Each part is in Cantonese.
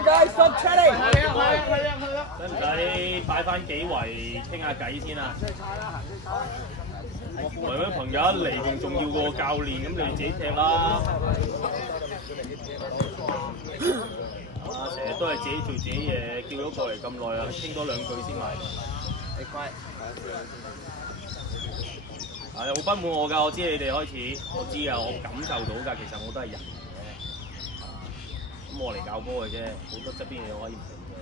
Sorry guys, stop chatting。使唔使擺翻幾圍傾下偈先啊？我位朋友一嚟仲重要過教練，咁你哋自己踢啦。成日都係自己做自己嘢，叫咗過嚟咁耐啊，傾多兩句先埋。你乖。係好不滿我㗎，我知你哋開始，我知㗎，我感受到㗎，其實我都係人嘅。咁我嚟教波嘅啫，好多側邊嘢可以唔明嘅，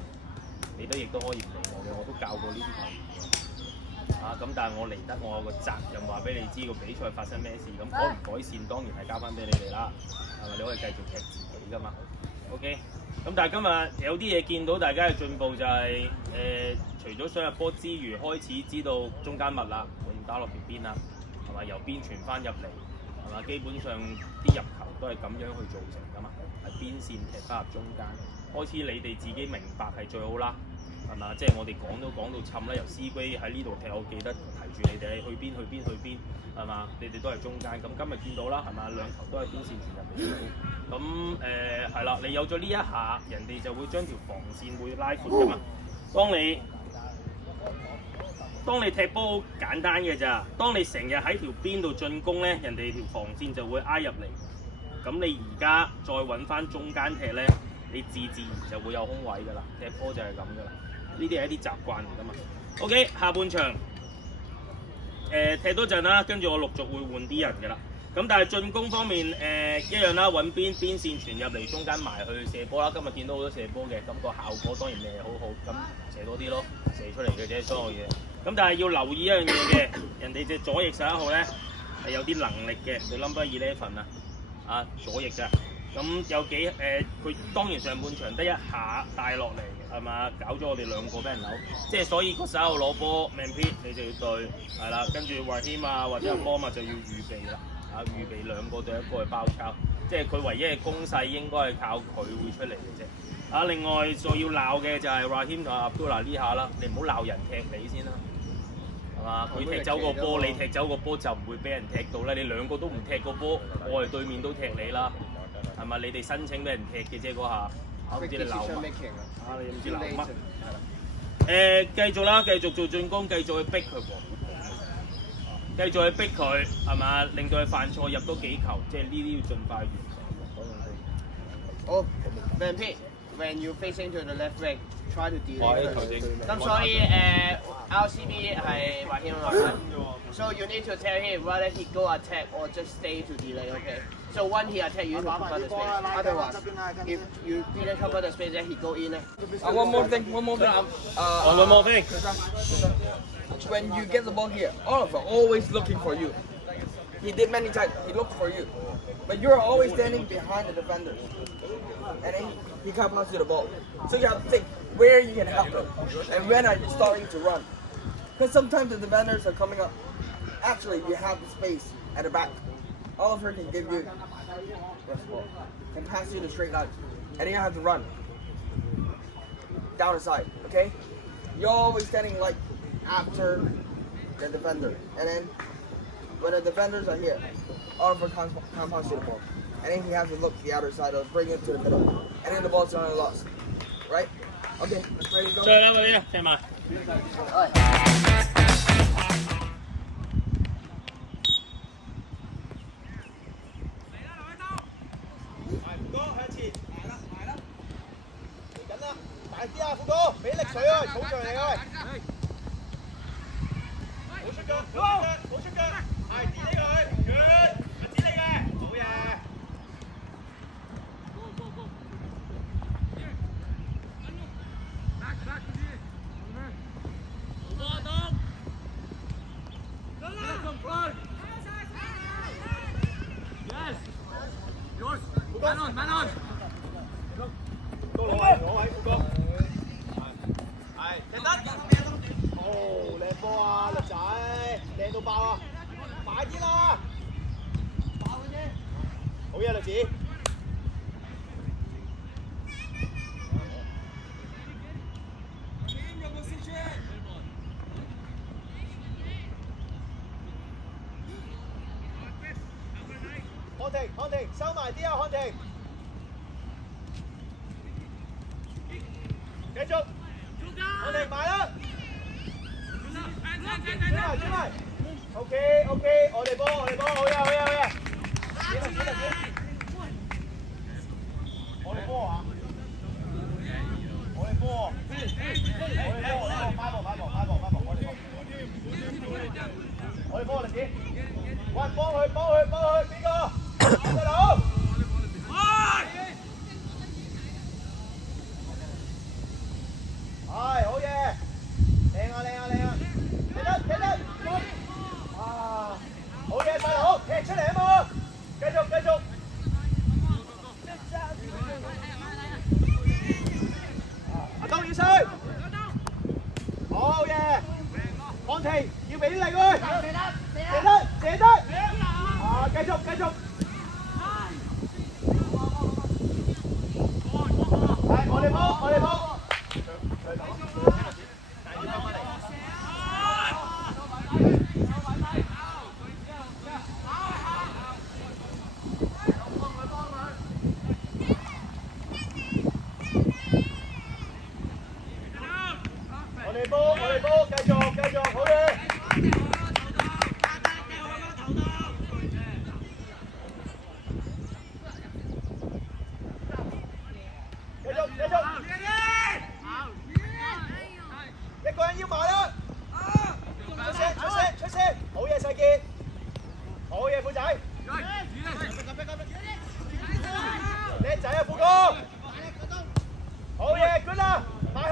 你都亦都可以唔明我嘅，我都教過呢啲球員嘅。咁但係我嚟得，我有個責任話俾你知個比賽發生咩事，咁改唔改善當然係交翻俾你哋啦，係咪？你可以繼續踢自己㗎嘛 ？OK。咁但係今日有啲嘢見到大家嘅進步就係、除咗想入波之餘，開始知道中間密啦，我要打落條邊啦，係嘛？由邊傳翻入嚟，係嘛？基本上啲入球都係咁樣去造成㗎嘛，係邊線踢翻入中間。開始你哋自己明白係最好啦，係嘛？即係我哋講到冚啦，由 C 龜喺呢度踢，我記得提住你哋去邊，係嘛？你哋都係中間，咁今日見到啦，係嘛？兩球都係邊線傳入嚟。咁係啦，你有咗呢一下，人哋就會將條防線會拉闊㗎嘛。當你踢波好簡單嘅咋，當你成日喺條邊度進攻咧，人哋條防線就會挨入嚟。咁你而家再揾翻中間踢咧，你自然就會有空位㗎啦。踢波就係咁㗎啦，呢啲係一啲習慣嚟㗎嘛。OK， 下半場踢多陣啦，跟住我陸續會換啲人㗎啦。咁但係進攻方面一樣啦，揾邊線傳入嚟，中間埋去射波啦。今日見到好多射波嘅，咁個效果當然未係好好，咁射多啲咯，射出嚟嘅啫，所有嘢。咁但係要留意一樣嘢嘅，人哋隻左翼11號咧係有啲能力嘅，佢 number 11啊，左翼㗎。咁有幾佢當然上半場得一下帶落嚟係嘛，搞咗我哋兩個俾人扭，即係所以個11號攞波 man pick 你就要對係啦，跟住Raheem啊或者阿波嘛就要預備啦。預備兩個對一個去包抄，即係佢唯一嘅攻勢應該係靠佢會出嚟嘅啫。另外再要鬧嘅就係 Raheem 同阿 Abdullah 呢下啦，你唔好鬧人踢你先啦，係嘛？佢踢走個波，你踢走個波就唔會俾人踢到啦。你兩個都唔踢個波，我哋對面都踢你啦，係咪？你哋申請俾人踢嘅啫嗰下，我唔知你鬧乜，你唔知鬧乜。繼續啦，繼續做進攻，繼續去逼佢喎。繼續去逼佢係嘛，令到佢犯錯入多幾球，即係呢啲要盡快完成。好 ，Van Pitt，when you facing to the left wing, try to delay. 咁所以RCB 係Raheem So you need to tell him whether he go attack or just stay to delay. Okay. So when he attack, you need to cover the space. Otherwise, if you didn't cover the space, then he go in. One more thing. One more thing. When you get the ball here, Oliver always looking for you. He did many times. He looked for you, but you're always standing behind the defender, and then he can't pass you the ball. So you have to think where you can help him, and when are you starting to run? Because sometimes the defenders are coming up. Actually, you have the space at the back. Oliver can give you this ball, can pass you the straight line, and then you have to run down the side. Okay? You're always standing like after the defender, and then when the defenders are here, Oliver can't pass you the ball, and then he has to look to the outer side or bring it to the middle, and then the ball's not lost, right? Okay, ready to go? 最後一個呢，踢埋。大啲啊，富哥，俾力水啊，草場嚟啊！冇出腳，冇出腳，係指呢佢，遠，係指你嘅，好嘢。Man on！ 多攞位，富哥。係，踢得。哦，靚波啊，律仔，靚到爆啊！快啲啦！爆佢啫！好嘢，律子。康婷，收埋啲啊，康婷。OK，我哋波，好嘢。我哋波啊！我哋波，力子，喂，幫佢，邊個？細佬。係，好嘢，靚啊！企得，哇，好嘢，細佬，踢出嚟啊嘛，繼續。阿東要衰，好嘢，康婷要俾啲力佢，射得，啊，繼續，係我哋波。我哋波，繼續，好嘢！繼續！一個人腰埋啦！出聲！好嘢，世傑！好嘢，富仔！叻仔啊，富哥！好嘢 ，good 啦，埋去！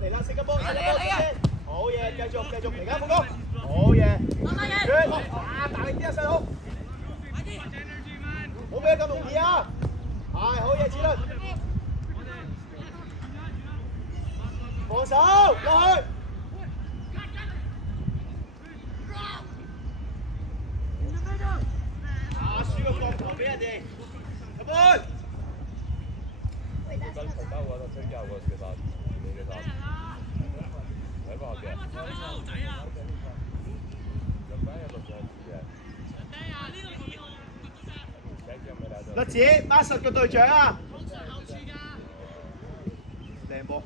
嚟啦，食個波，好嘢，繼續嚟緊，富哥，好嘢，大力啲啊，細佬，冇俾佢咁容易啊，係好嘢，子倫，防守落去，輸個角球俾人哋，入杯。栗子，80個隊長啊！靚波！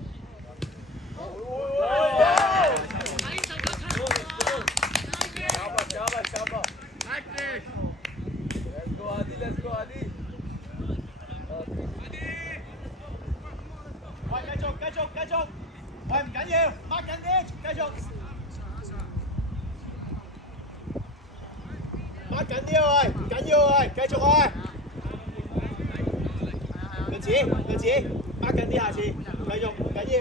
喂，繼續！喂，唔緊要，掹緊啲，繼續。掹緊啲啊喂，唔緊要啊喂，繼續啊喂。栗子，掹緊啲下次，繼續，唔緊要。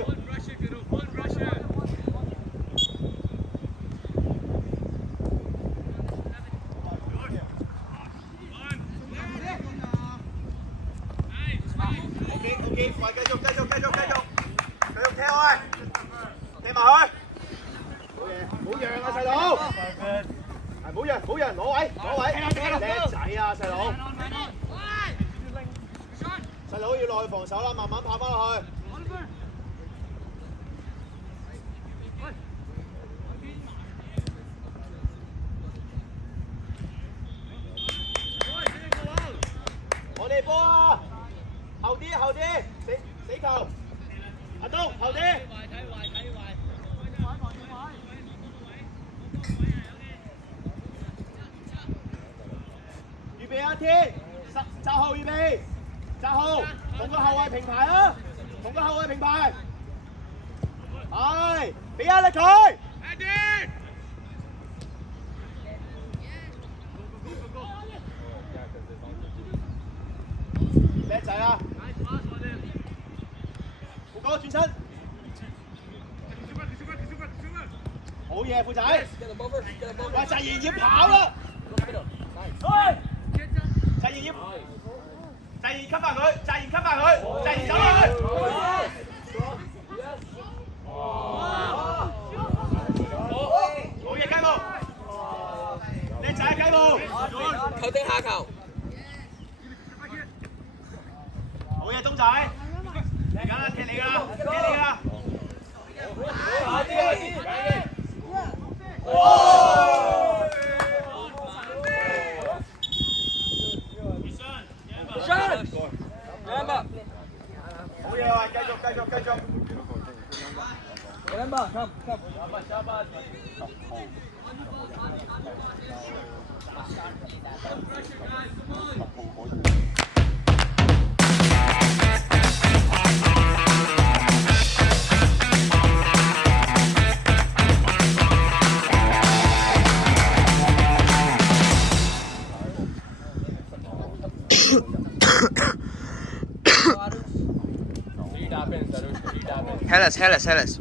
OK， 喂，繼續踢啊喂，踢埋去。好嘢，唔好讓啊細佬。係唔好讓，攞位，叻仔啊細佬。細佬要落去防守啦，慢慢跑翻落去。我哋波啊！後啲，死球！阿東後啲。預備啊天，10號預備，10號同個後衞平排啊！係，俾壓力佢。叻仔啊！富哥轉身，好嘢，富仔！喂，澤賢要跑啦！澤賢吸翻佢，澤賢走落去！好嘢，雞毛！叻仔，雞毛！球定下球。好嘢，東仔，嚟緊啦，踢你㗎啦！啊，繼續。Remember, come. Hellas.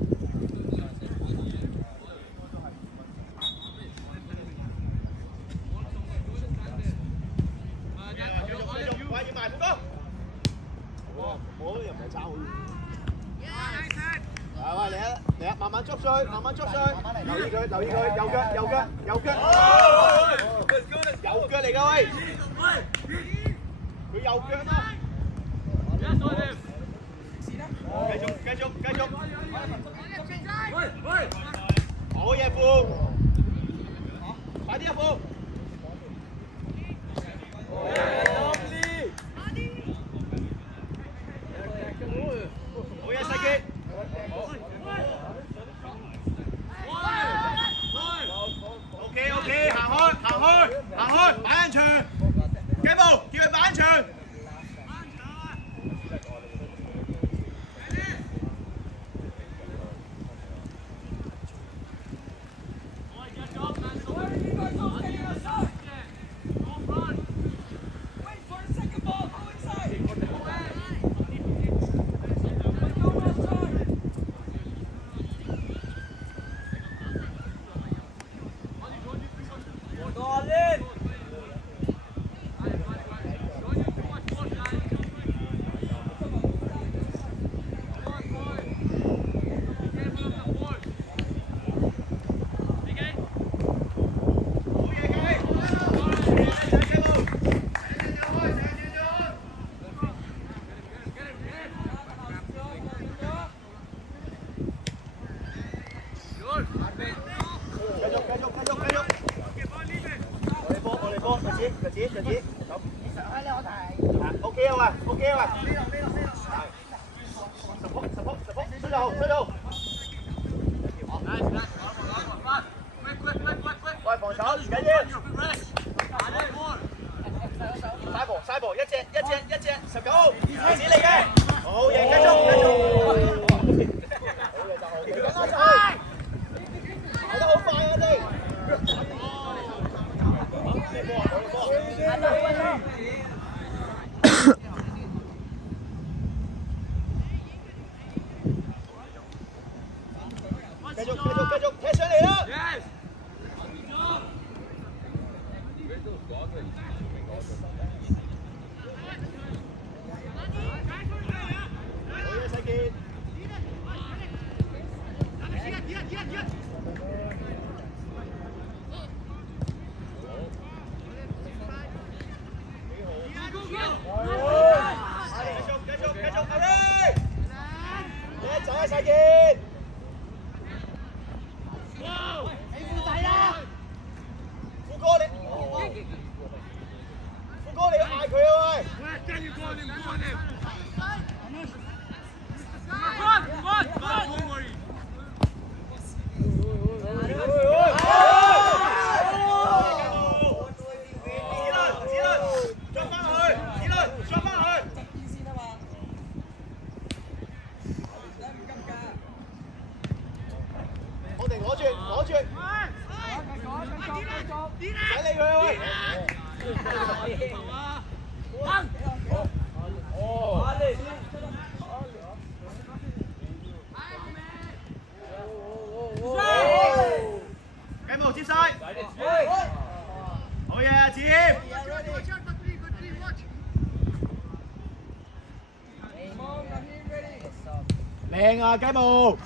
慢慢捉碎，留意佢，右腳，右腳嚟㗎喂，佢右腳嘛，繼續，好嘢富，快啲啊富！好嘢細傑。OK， 行開，擺緊場，幾步，叫佢擺緊場。腳趾，OK 啊喂，吹到，喂防守唔緊要，嘥步，一隻，19號，腳趾嚟嘅，好嘢，繼續，跑得好快啊你！繼續，踢上嚟啦！好嘢，細傑！繼續，阿威！你走啊，細傑！富哥你要嗌佢啊喂！我哋攞住，唔使理佢啊喂！雞毛接晒，好嘢啊！子謙，靚啊！雞毛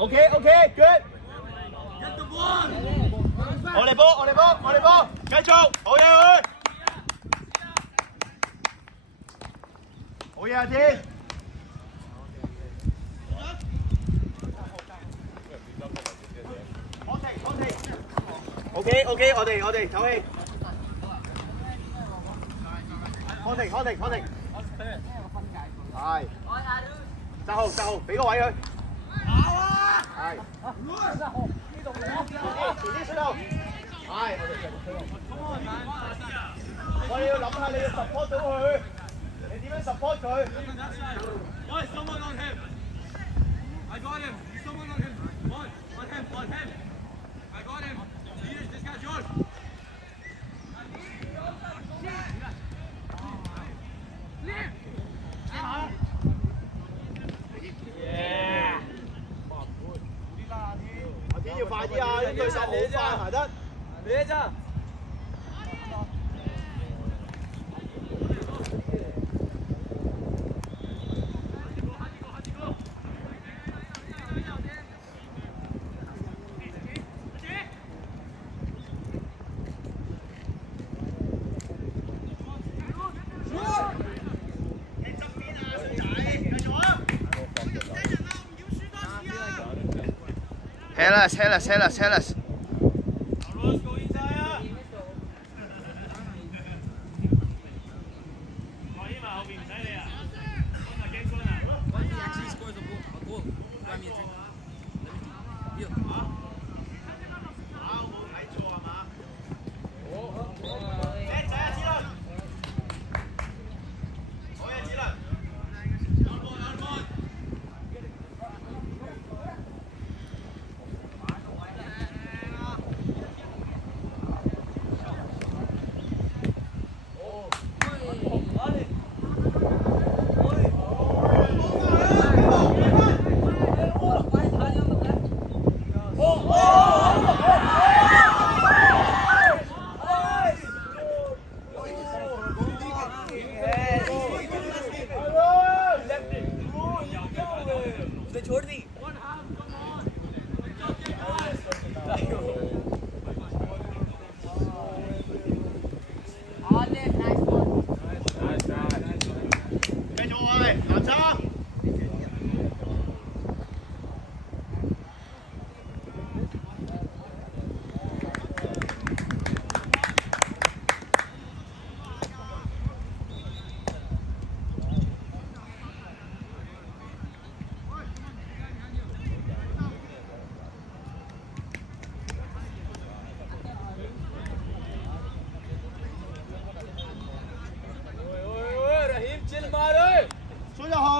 ，OK，good。我哋波，繼續，好嘢佢，好嘢啊天！ OK， 我哋唞氣。康定。10號，俾個位佢。係。前啲水路。係。我哋要諗下你要 support 到佢，你點樣 support 佢？I got him. Someone on him. On him. I got him. Leaders, this guy's yours. Yeah. 阿天要快啲啊！啲對手好快行得。你咋？ Hellas.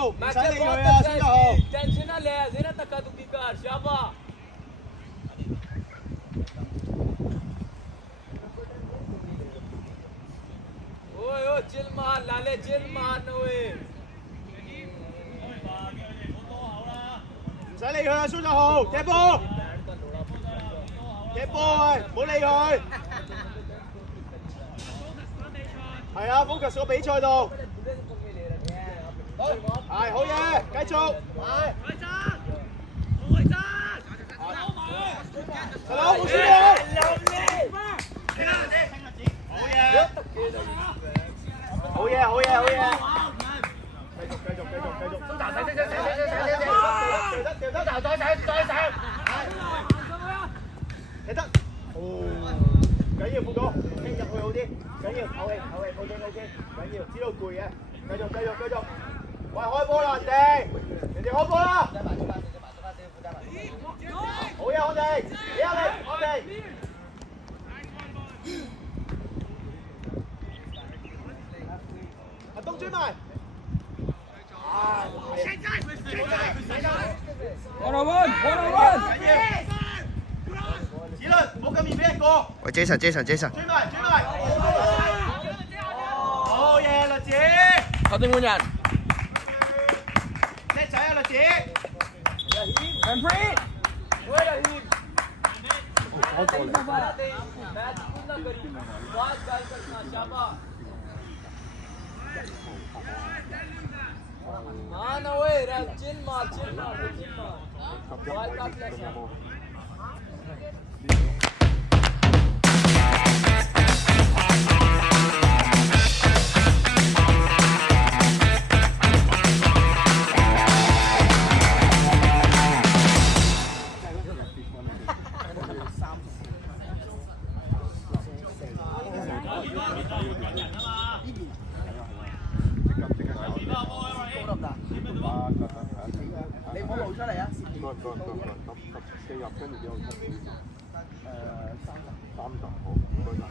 唔使理佢啊，孫1號。टेंशन ना ले, ज़रा तक्का तुक्की कर, शाबा। ओए चिल मार, लाले चिल मार न ओए।唔使理佢啊，孫1號，踢波。踢波啊，唔好理佢。係啊 ，focus 個比賽度。 係好嘢，繼續。係。細佬冇輸喎。好嘢，好嘢，好嘢。繼續。中頭洗。再上。你得。哦，緊要副哥，聽入去好啲，緊要口氣，報警，緊要，知道攰嘅，繼續。 喂，開波啦，人哋開波啦！好嘢，我哋，俾壓力，我哋。阿東追埋。One-on-one。子律，唔好咁易俾人過。喂 ，Jason。追埋。好嘢，律子。頭定換人。 叻仔啊，律子！ I'm free。喂，Rahim。我過嚟。मैच पूरा करी। बात गाल करना, शाबा। हाँ ना ओए, चिल मार। बॉल का प्लेस है। 個人14入，跟住之後出30好，唔該晒。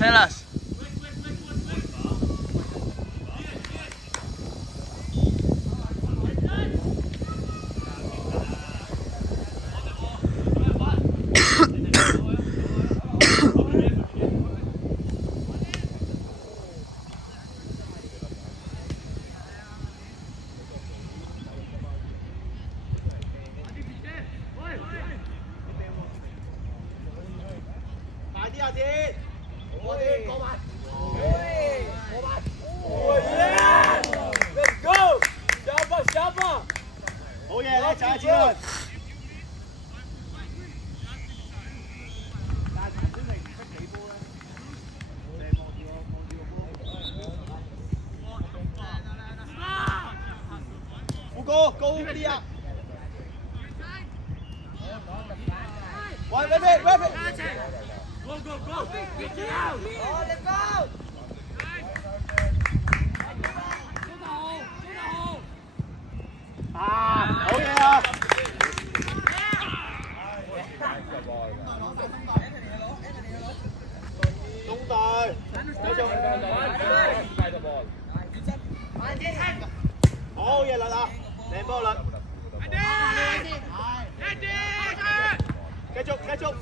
Hellas.高啲啊！喂，rapid！ Go, go, go! Get it out! Oh, let's go! À,好嘢啊！中隊，繼續。好嘢，律啊！靚波律。繼續，繼續。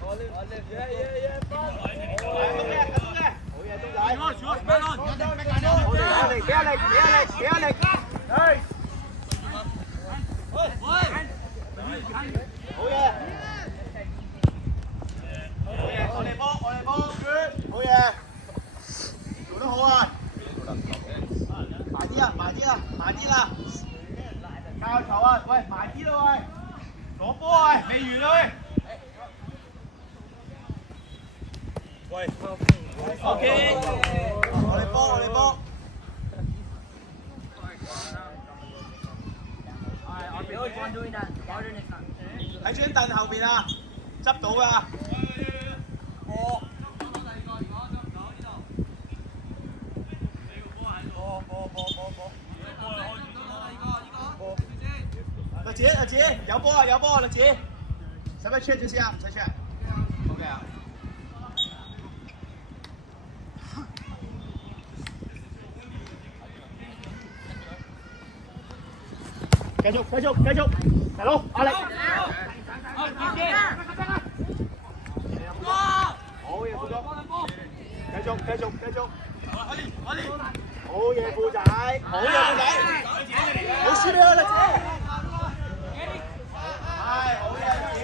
好嘢，東嘅，好嘢，東仔。俾壓力。係。好嘢。我哋波，好嘢，做得好啊！埋啲啊！球啊！喂，埋啲啦喂，攞波啊！未完啊喂！喂 ，OK， 我哋波，我哋波。喺張凳後邊啊，執到㗎。波。律子，律子，有波啊，有波啊，律子，使唔使 check 咗先啊？唔使 check。OK 啊。繼續，繼續，繼續，大佬，壓力。好嘢，副總。繼續，繼續，繼續。好嘢，副仔，好嘢，副仔。好輸俾我律子。係，好嘢，律子。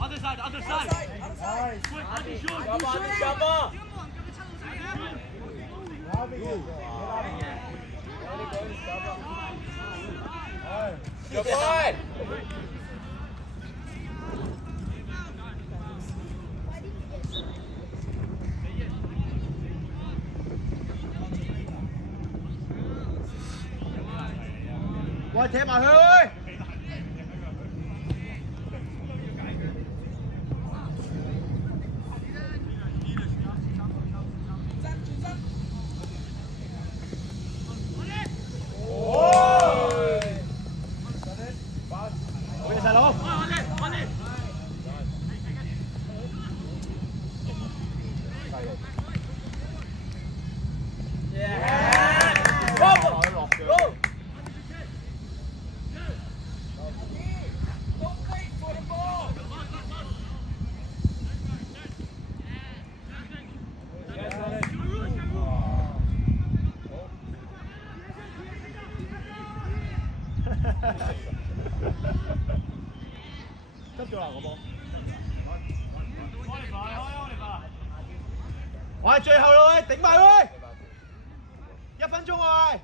Other side, other side. Quick, Andy, shoot. Good boy. 喂，踢埋佢。細佬，執咗啦個波。我係最後咯，喂，頂埋佢，1分鐘喂。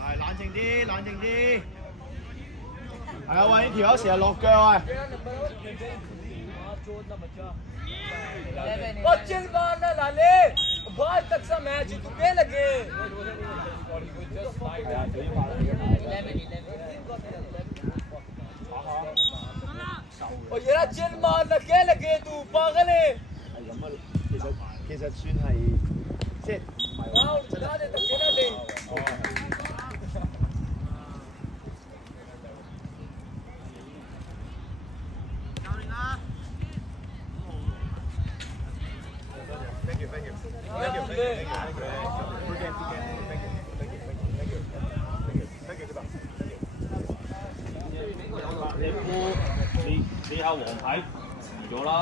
係冷靜啲，冷靜啲。係啊，喂，呢條友成日落腳啊！चल मारना लाले बाहर तक सा मैच तू क्या लगे और यार चल मारना क्या लगे तू पागल है 係咁啊，其實算係即係唔係話真係。Thank you, thank you, thank you, thank you, thank you. Good game, good game. Thank you, thank you, thank you, thank you, thank you, thank you. 你波你下黃牌遲咗啦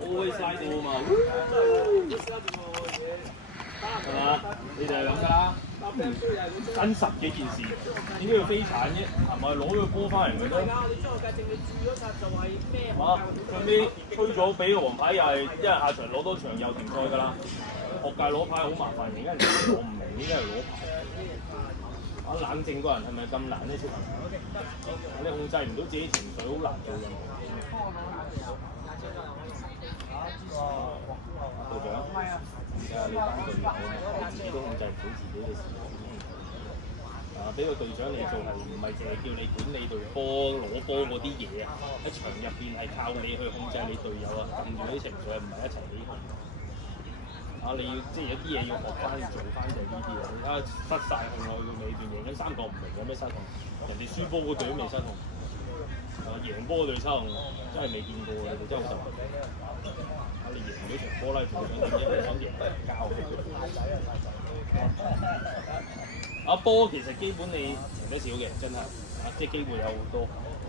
，O side 到啊嘛，係嘛？你哋係咁㗎啦，真實嘅件事，點解要飛鏟啫？係咪攞咗個波翻嚟咪得？嚇，最尾吹咗俾個黃牌，又係一人下場攞多場又停賽㗎啦。學界攞牌好麻煩，而家人哋我唔明點解要攞牌。啊，冷靜個人係咪咁難咧？小朋友，你控制唔到自己情緒，好難做任何嘢。隊長，而家你班隊友你自己都控制唔到自己嘅事，俾個隊長你做係唔係淨係叫你管理隊波攞波嗰啲嘢啊？喺場入邊係靠你去控制你隊友啊，撳住啲情緒唔係一齊起哄。你要即係有啲嘢要學翻做翻就係呢啲啊！你而家失晒控落去到尾段，贏緊3個唔明有咩失控？人哋輸波嗰隊都未失控，贏波嗰隊失控真係未見過，你哋真係好受唔了。你贏咗場波啦，仲想點啫？你想贏得人交波其實基本你贏得少嘅，真係即係機會有好多。咁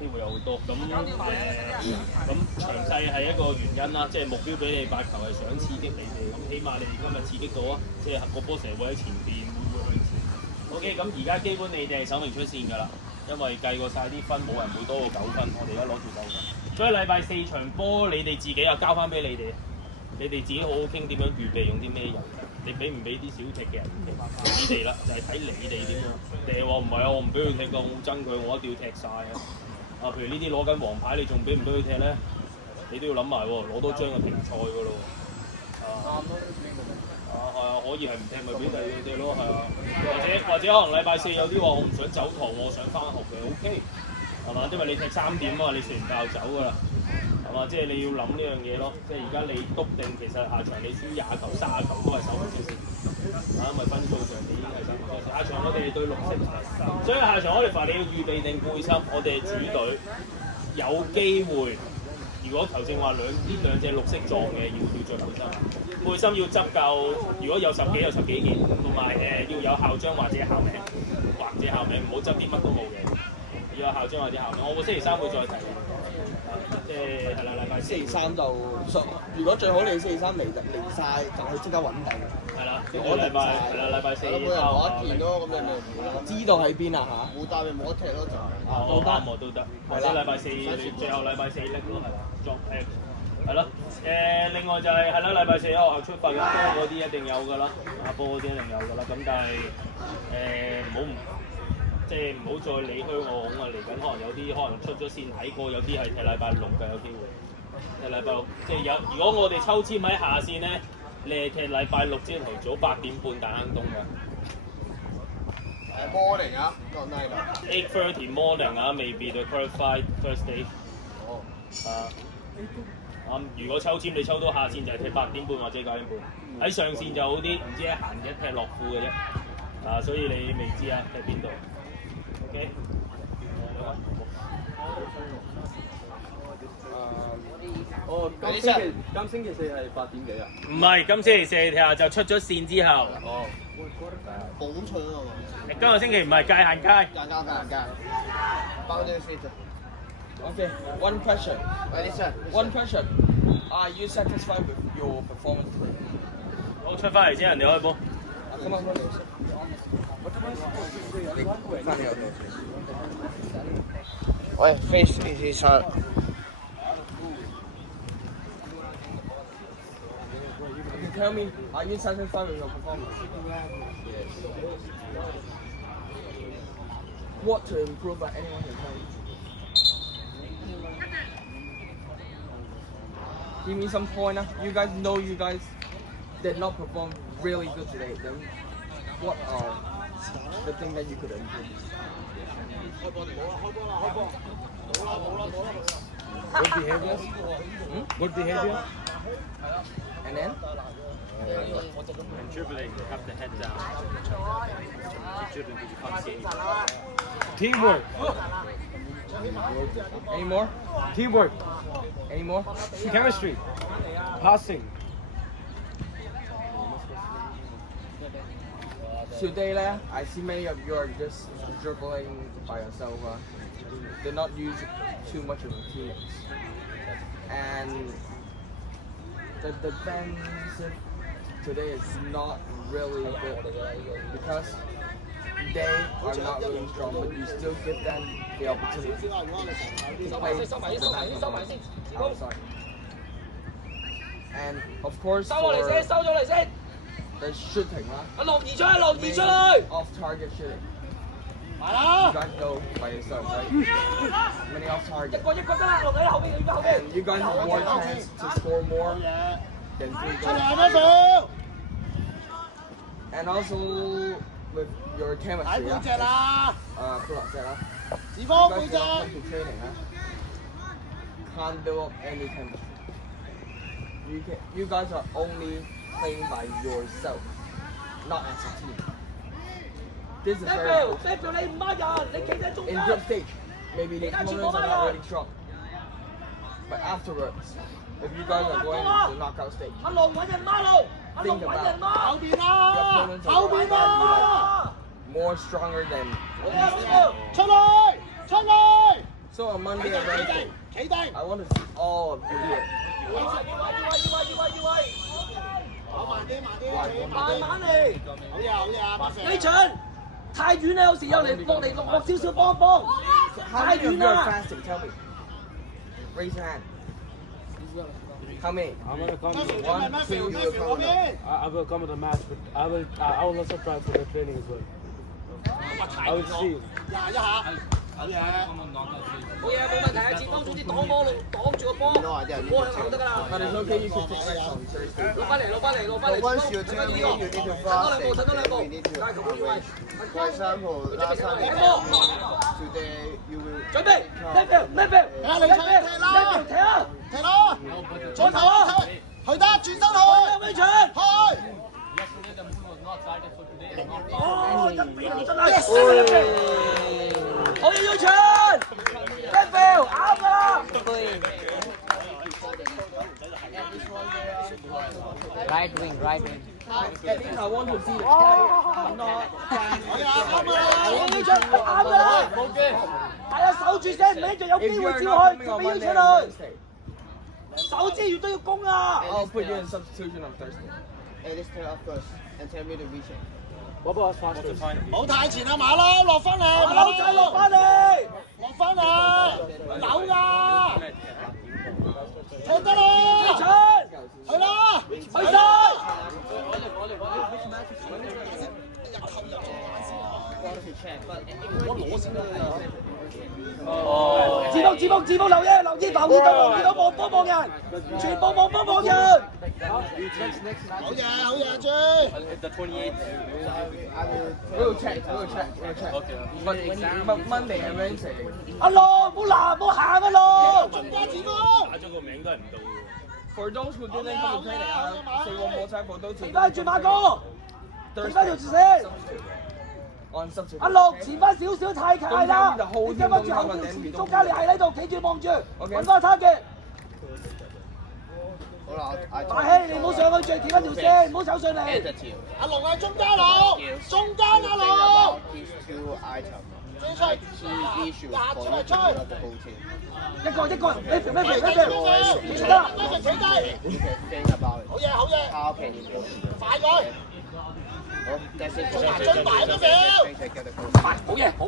詳細係一個原因啦，即係目標俾你8球係想刺激你哋，咁起碼你哋今日刺激到啊，即係個波成日會喺前邊，會向前。OK， 咁而家基本你哋係首名出線㗎啦，因為計過晒啲分，冇人會多過9分，我哋而家攞住9分。所以禮拜4場波你哋自己又交翻俾你哋，你哋自己好好傾點樣預備，用啲咩人。你俾唔俾啲小踢嘅人踢？你哋啦，就係睇你哋點樣。你話唔係啊，我唔俾佢踢㗎，我好憎佢，我一定要踢晒啊！譬如呢啲攞緊黃牌，你仲俾唔俾佢踢咧？你都要諗埋喎，攞多張嘅停賽㗎咯。係啊，可以係唔踢咪俾第二隻咯，係啊。或者可能禮拜4有啲話我唔想走堂，我想翻學嘅 OK， 係嘛？因為你踢3點啊嘛，你食完覺走㗎啦，係嘛？即係你要諗呢樣嘢咯。即係而家你篤定，其實下場你輸20球、30球都係首名出線，咪分數上你已經係首名出線。下場我哋對綠色，所以下場我哋話你要預備定背心，我哋主隊有機會。如果頭先話呢兩隻綠色撞嘅，要着背心要執夠，如果有10幾有10幾件，同埋要有校章或者校名，唔好執啲乜都冇嘅，要有校章或者校名。我會星期3會再提嘅，即係係啦，禮拜星期3就如果最好你星期3嚟晒，就係即刻揾定。係啦，禮拜4每人攞一件咯，咁你咪知道喺邊啊嚇？冇帶咪冇得踢咯就。都得，或者禮拜4最後禮拜4拎咯，係嘛？係咯，另外就係啦，禮拜4喺學校出發嘅波嗰啲一定有㗎啦，波嗰啲一定有㗎啦。咁但係唔好再理虛我恐啊！嚟緊可能有啲可能出咗線睇過，有啲係踢禮拜6嘅有機會。踢禮拜6，即係如果我哋抽籤喺下線咧，你係踢禮拜6朝頭早8點半打坑東嘅。morning 啊，not night 啊。8:30 morning 啊，maybe the qualified first day。如果抽籤你抽到下線就係踢8點半或者9點半，喺上線就好啲，唔知一閒日踢樂富嘅啫。所以你未知啊，踢邊度 ？OK。今星期4係8點幾啊？唔係，今星期4踢下就出咗線之後。好蠢啊嘛！今個星期唔係界限街。包啲先啫。Okay, one question. One question. Are you satisfied with your performance today? 好，出翻嚟先，人哋開波。Come on, face is hard. Okay, tell me, are you satisfied with your performance? Yes. What to improve by anyone can tell you? Give me some point. You guys know you guys did not perform really good today. Then what are the things that you could improve? Good behavior. Good behavior. And then? And dribbling, have the head down. Keep dribbling because you can't see anything. Teamwork. Any more? Teamwork. Any more? Chemistry. Passing. Today, I see many of you are just dribbling by yourself. They're not using too much of the teammates. And the defensive today is not really good because they are not really strong, but you still give them the opportunity to play outside. And of course, for the shooting, off target shooting. guys know by yourself, right? Many off target. 一個得啦，落嚟後邊，後邊。 And you guys have more chance to score more than 3 goals. And also with your chemistry, pull up set you guys cannot come to training, can't build up any chemistry. You guys are only playing by yourself, not as a team. This is very important. 你唔啱人，你企喺中 In 間。 group stage, maybe the opponents are not really strong. But afterwards, if you guys are going to the knockout stage, 阿龍揾人孖路，阿龍 think 揾 about 人 it. 孖。 The opponents are going to be more stronger than So on Monday and Wednesday, I want to see all of you here. 慢慢嚟。呢場太遠啦，有時有嚟落少少幫幫。 How 太 many of 遠 you are 啦。 fasting? Tell me. Raise your hand. How many? I'm gonna come. 1, 2, you will come up. I will come to the match, but I will also try for the training as well. I will see. 冇嘢冇問題啊，前方總之擋波擋住個波，波向後得㗎啦。 But it's okay, you can take rest on Thursday. 落翻嚟，落翻嚟，落翻嚟。 Once you do it, you need to fast it. 趁多兩步， You need to 但係球員 For example, last time 踢波， today you will 準備，咩票，咩票，咩票，踢啊！左頭啊！去得轉身去，有咩場？去！哦，一比0真係，可以要場，咩票啱㗎啦！ Right wing. At least I want to see the not 可以要場啱㗎啦！係啊，守住先，唔一定有 If 機 you 會 are 照 not 去， coming 就 on 俾要 Monday 出 and 去， Wednesday, 守之餘都要攻啊！ I'll put you in substitution on Thursday. at least tell us first and tell me the reason. What about us fasters? 冇太前啊，馬騮落翻嚟，馬騮仔落翻嚟，落翻嚟，有㗎，踢得呢啦，場去啦，去晒！自報留意到望波望人，全部望波望人。好嘢，好嘢，朱。 We'll check. But Monday and Wednesday, 阿龍，冇攔，冇行啊龍！進瓜子哥，打咗個名都係唔到嘅。 for those who didn't come to training, I'll say one more time for those who 前翻轉馬哥，前翻條 Thursday 線。 on substitute. 阿龍前翻少少太近啦，你跟翻住後邊中間，你係喺度企住望住，揾翻差嘅。好啦，大希，你唔好上去最前翻條線，唔好走上嚟。 attitude. 阿龍喺中間路，中間阿龍， About these two items. 追出嚟， Key issue 壓 for 出嚟 each 追， member of the whole team. 一個，咩票，企低，企得。You can think about it. 好嘢，好嘢， How can you do it? 快佢， 好，that's it for 追埋嗰條。 Thanks, I get the call. 好嘢，好。